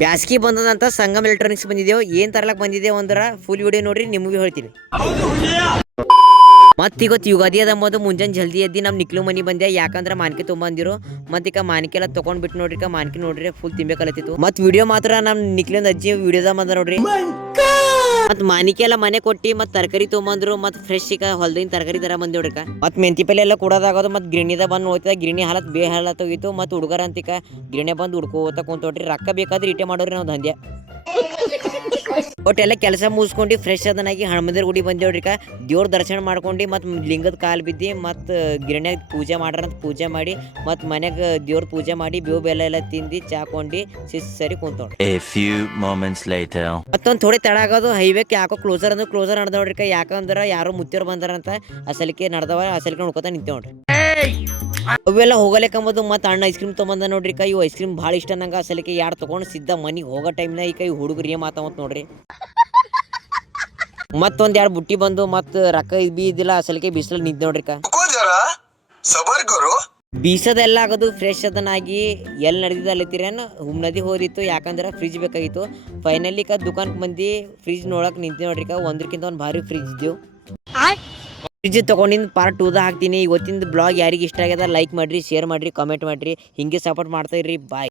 ಬ್ಯಾಸ್ಗಿ ಬಂದದಂತ ಸಂಗಮ್ ಎಲೆಕ್ಟ್ರಾನಿಕ್ಸ್ ಬಂದಿದ್ದೇವೆ ಏನ್ ತರ್ಲಕ್ ಬಂದಿದ್ದೇವೆ ಅಂದ್ರ ಫುಲ್ ವಿಡಿಯೋ ನೋಡ್ರಿ ನಿಮಗೂ ಹೇಳ್ತೀನಿ. ಮತ್ ಇವತ್ತು ಯುಗಾದಿ ಅದ ಅಂಬೋದು ಮುಂಜಾನೆ ಜಲ್ದಿ ಎದ್ದಿ ನಮ್ ನಿಕ್ಲು ಮನಿ ಬಂದೆ ಯಾಕಂದ್ರೆ ಮಾನ್ಕಿ ತೊಗೊಂಬಂದಿರು ಮತ್ ಈಗ ಮಾನ್ಕಿ ಎಲ್ಲ ತಗೊಂಡ್ಬಿಟ್ಟು ನೋಡ್ರಿ ಮಾನ್ಕಿ ನೋಡ್ರಿ ಫುಲ್ ತಿನ್ಬೇಕಲತ್ತಿತ್ತು. ಮತ್ ವಿಡಿಯೋ ಮಾತ್ರ ನಮ್ ನಿಕ್ಲಿಂದ ಅಜ್ಜಿ ವಿಡಿಯೋದ ಬಂದ ನೋಡ್ರಿ. ಮತ್ ಮಾನಿಕೆ ಎಲ್ಲ ಮನೆ ಕೊಟ್ಟಿ ಮತ್ ತರಕಾರಿ ತೊಗೊಂಬಂದ್ರು ಮತ್ ಫ್ರೆಶ್ ಈಗ ಹೊಲ್ದಿನ ತರಕಾರಿ ತರ ಬಂದಿ ನೋಡ್ರಿಕ. ಮತ್ ಮೆಂತಿ ಪಲ್ಲೆ ಎಲ್ಲ ಕೊಡೋದಾಗೋದು ಮತ್ ಗಿರಣಿದ ಬಂದ್ ನೋಡ್ತಿದ ಗಿರಣಿ ಹಾಲತ್ ಬೇ ಹಾಲತ್ ಹೋಗಿತ್ತು ಮತ್ ಹುಡುಗರ ಅಂತಿಕ ಗಿರಣಿ ಬಂದ್ ಹುಡ್ಕೋತ ಕುಂತೋಡ್ರಿ ರೊಕ್ಕ ಬೇಕಾದ್ರೆ ಇಟೆ ಮಾಡೋರಿ ನಾವು ದಂಧ್ಯ. ಒಟ್ಟೆಲ್ಲ ಕೆಲಸ ಮುಗಿಸ್ಕೊಂಡು ಫ್ರೆಶ್ ಅದನ್ನಾಗಿ ಹನುಮಂದಿರ ಗುಡಿ ಬಂದೇವ್ರಿಕ. ದೇವ್ರ ದರ್ಶನ ಮಾಡ್ಕೊಂಡು ಮತ್ತು ಲಿಂಗದ ಕಾಲು ಬಿದ್ದು ಮತ್ತು ಗಿರಣ್ಯಾಗ ಪೂಜೆ ಮಾಡ್ರಂತ ಪೂಜೆ ಮಾಡಿ ಮತ್ತು ಮನ್ಯಾಗ ದೇವ್ರ ಪೂಜೆ ಮಾಡಿ ಬೇವು ಬೆಲ್ಲ ಎಲ್ಲ ತಿಂದು ಚಾಕೊಂಡು ಸರಿ ಕುಂತೋಣ. ಮತ್ತೊಂದು ಥೋಡೆ ತಡ ಆಗೋದು ಹೈವೇಕ್ಕೆ ಯಾಕೋ ಕ್ಲೋಸರ್ ಅಂದ್ರೆ ಕ್ಲೋಸರ್ ನಡ್ದ ನೋಡ್ರಿಕ. ಯಾಕಂದ್ರೆ ಯಾರೋ ಮುತ್ತಿಯವ್ರು ಬಂದಾರಂತ ಅಸಲಿಕೆ ನಡ್ದವ ಅಸಲಿಕೆ ನೋಡ್ಕೊತ ನಿಂತೇವ್ ನೋಡ್ರಿ. ಅವೆಲ್ಲ ಹೋಗಲೇಕಂಬೋದು ಮತ್ತು ಅಣ್ಣ ಐಸ್ ಕ್ರೀಮ್ ತೊಗೊಂಬಂದ ನೋಡ್ರಿ. ಇವು ಐಸ್ ಕ್ರೀಮ್ ಭಾಳ ಇಷ್ಟ ನಂಗೆ ಅಸಲಿಕೆ ಯಾರು ತೊಗೊಂಡು ಸಿದ್ಧ ಮನಿಗೆ ಹೋಗೋ ಟೈಮ್ನಾಗ ಈ ಹುಡುಗರು ಏನ್ ಮಾತಾವತ್ ನೋಡ್ರಿ. ಮತ್ತೊಂದ್ ಎರಡು ಬುಟ್ಟಿ ಬಂದು ಮತ್ ರೊಕ್ಕ ಇದ್ದಿಲ್ಲ ಅಸಲಿಕೆ ಬಿಸಿಲು ನಿಂತ ನೋಡ್ರಿಕ. ಬೀಸದೆಲ್ಲ ಆಗೋದು ಫ್ರೆಶ್ ಅದನ್ನಾಗಿ ಎಲ್ಲಿ ನಡೆದಿದ್ದ ಅಲ್ಲಿತ್ತೀರೇನು ನದಿ ಹೋದಿತ್ತು ಯಾಕಂದ್ರೆ ಫ್ರಿಜ್ ಬೇಕಾಗಿತ್ತು. ಫೈನಲಿ ದುಕಾನ್ಗೆ ಬಂದು ಫ್ರಿಜ್ ನೋಡಕ್ ನಿಂತ ನೋಡ್ರಿಕ. ಒಂದ್ರಕ್ಕಿಂತ ಒಂದು ಭಾರಿ ಫ್ರಿಜ್ ಇದ್ದೆವು. ಫ್ರಿಜ್ ತೊಗೊಂಡಿದ್ದು ಪಾರ್ಟ್ 2 ಹಾಕ್ತೀನಿ. ಇವತ್ತಿನ ಬ್ಲಾಗ್ ಯಾರಿಗೆ ಇಷ್ಟ ಆಗ್ಯದ ಲೈಕ್ ಮಾಡ್ರಿ, ಶೇರ್ ಮಾಡ್ರಿ, ಕಾಮೆಂಟ್ ಮಾಡ್ರಿ, ಹಿಂಗೆ ಸಪೋರ್ಟ್ ಮಾಡ್ತಾ ಇರ್ರಿ. ಬಾಯ್.